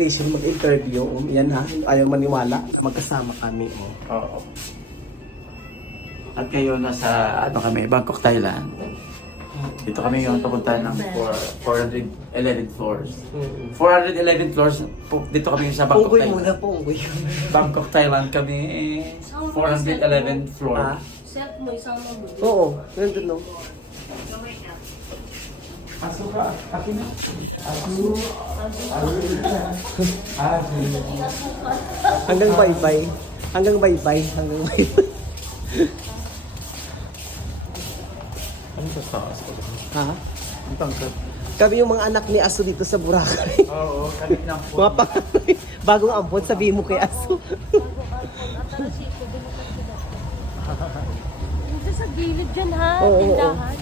immigration mag-interview. Yan ha, ayaw maniwala. Magkasama kami. Oo. At ngayon nasa kami, Bangkok, Thailand. Dito kami yung pupuntahan ng 411 floors. 411 floors, dito kami sa Bangkok, Punggoy Thailand. muna, punggoy. Bangkok, Thailand kami, 411 floors. Self mo, isang mo. Oo, nandun no. Aso ka, akin na. Hanggang bye-bye. Hanggang bye-bye. Hanggang bye-bye. Ano ba sa aso? Ha? Ang tangkad. Kami yung mga anak ni Aso dito sa Boracay. Oo, kalit na po. Mga panganay. Bagong ampon, sabihin mo kay Aso. Sa gilid dyan ha, Oo, oo. tindahan.